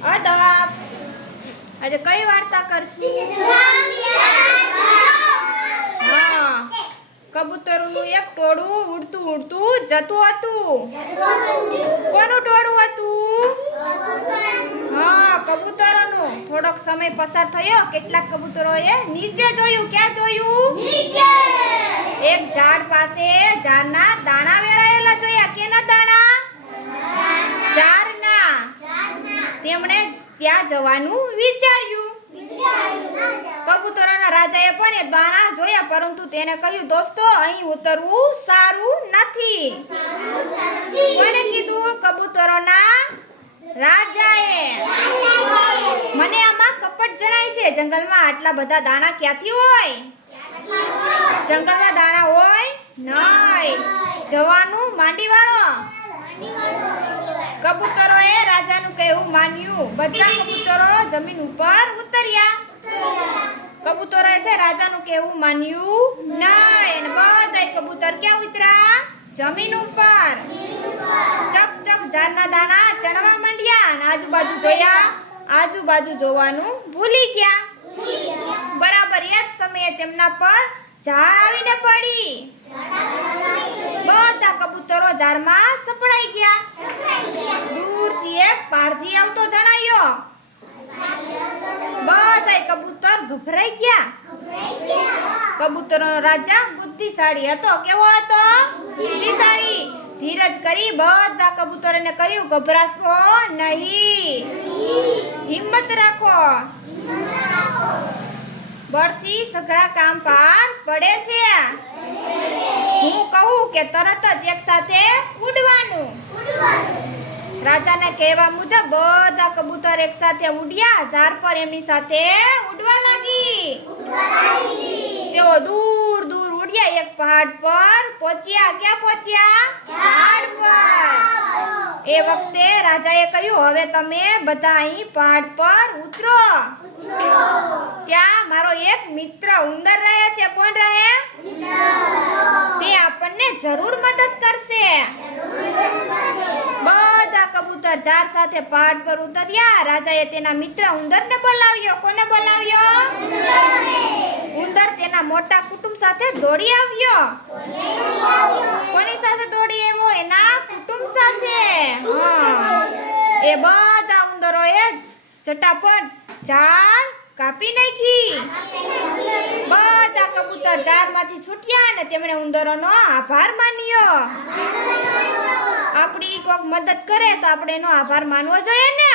અદબ. આજે કઈ વાર્તા કરશું? હા, કબૂતરોનું એક ટોળું ઉડતું ઉડતું જતું હતું. કોનું ટોળું હતું? હા, કબૂતરોનું. થોડોક સમય પસાર થયો, કેટલાક કબૂતરોએ નીચે જોયું. ક્યાં જોયું? એક ઝાડ પાસે ઝાડના દાણા વેરાયેલા જોયા. કેના દાણા? ઝાડના. તેમણે ત્યાં જવાનું વિચાર્યું. કબૂતરોના રાજાએ પણ એ દાણા જોયા, પરંતુ તેને કહ્યું, દોસ્તો, અહીં ઉતરવું સારું નથી. કોણે કીધું? કબૂતરોના રાજાએ. મને આમાં કપટ જણાય છે. જંગલમાં આટલા બધા દાણા ક્યાંથી હોય? જંગલમાં દાણા હોય નહીં. જવાનું માંડી વાળો. કબૂતરોએ રાજાનું કહેવું માન્યું. બધા કબૂતરો જમીન ઉપર ઉતર્યા. કબૂતરોએ છે રાજાનું કહેવું માન્યું નહીં. બધા કબૂતર ક્યાં ઉતર્યા? જમીન ઉપર. ચપ ચપ ઝાડના દાણા ચણવા માંડ્યા. અને આજુબાજુ જોયા. આજુબાજુ જોવાનું ભૂલી ગયા. બરાબર એ જ સમયે તેમના પર ઝાડ આવીને પડી. બધા કબૂતરો ઝાડમાં સપડાઈ ગયા. દૂરથી એક પારધી આવતો જણાયો. બધા કબૂતર ગભરાઈ ગયા. કબૂતરોનો રાજા બુદ્ધિશાળી હતો. કેવો હતો? બુદ્ધિશાળી. ધીરજ કરી બધા કબૂતરોને કહ્યું, ગભરાશો નહીં, હિંમત રાખો. બળથી સઘળા કામ પાર પડે છે. હું કહું કે તરત જ એક સાથે ઉડવાનું. રાજાના કહેવા મુજબ બધા કબૂતર એક સાથે ઉડ્યા. ઝાડ પર એમની સાથે ઉડવા લાગી. તેઓ દૂર દૂર ઉડ્યા. એક પહાડ પર પહોંચ્યા. ક્યાં પહોંચ્યા? પહાડ પર. એ વખતે રાજાએ કહ્યું, હવે તમે બધા અહીં પહાડ પર ઉતરો. ત્યાં મારો એક મિત્ર ઉંદર રહે છે. કોણ રહે? તે આપણને જરૂર મદદ કરશે. બધા કબૂતર ઝાડ સાથે પહાડ પર ઉતર્યા. રાજાએ તેના મિત્ર ઉંદરને બોલાવ્યો. કોને બોલાવ્યો? ઉંદર તેના મોટા કુટુંબ સાથે દોડી આવ્યો. કોની સાથે દોડી આવ્યો? એના કુટુંબ સાથે. એ બધા ઉંદરોએ ઝટાપટ ઝાડ કાપી નાખી. બધા કબૂતર ઝાડમાંથી છૂટ્યા અને તેમણે ઉંદરોનો આભાર માન્યો. આપણી કોઈક મદદ કરે તો આપણે એનો આભાર માનવો જોઈએ ને.